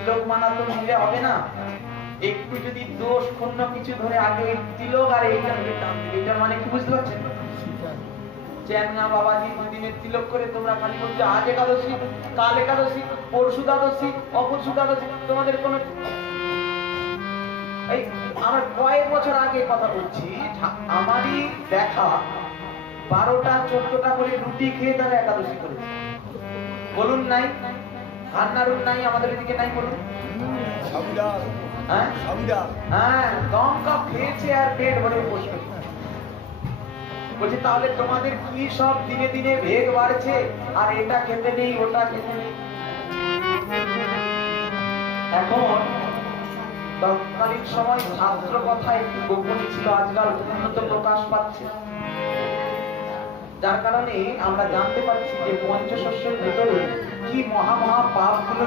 তিলক মানা তো নিলে হবে না, একটু যদি দোষ ক্ষুণ্ণ কিছু ধরে আগে ওই তিলক আর এইটা ধরে টান দিবে। এটা মানে কি বুঝতে পারছেন? চ্যাংড়া বাবাজি দুদিনের তিলক করে তোমরা খালি বলছো আজ একাদশী, কাল একাদশী, পরশু দ্বাদশী, অপরশু দ্বাদশী, তোমাদের কোনো এই আমার কয়েক বছর আগে কথা বলছি, আমারই দেখা 12টা 14টা করে রুটি খেয়ে তারা একাদশী করেছে। বলুন নাই? হান্নারুন নাই? আমাদের এদিকে নাই? বলুন। হ্যাঁ হ্যাঁ, দম কাপ খেয়েছে আর পেট ভরে বসে বলছি। তাহলে তোমাদের কি সব দিনে দিনে ভেগ বাড়ছে, আর এটা খেতে নেই ওটা খেতে নেই। এখন তৎকালীন সময় শাস্ত্র কথা একটু গোপনীয় ছিল, আজকাল উন্নত প্রকাশ পাচ্ছে, যার কারণে আমরা জানতে পারছি যে পঞ্চশস্যের ভেতরে কি মহা মহা পাপগুলো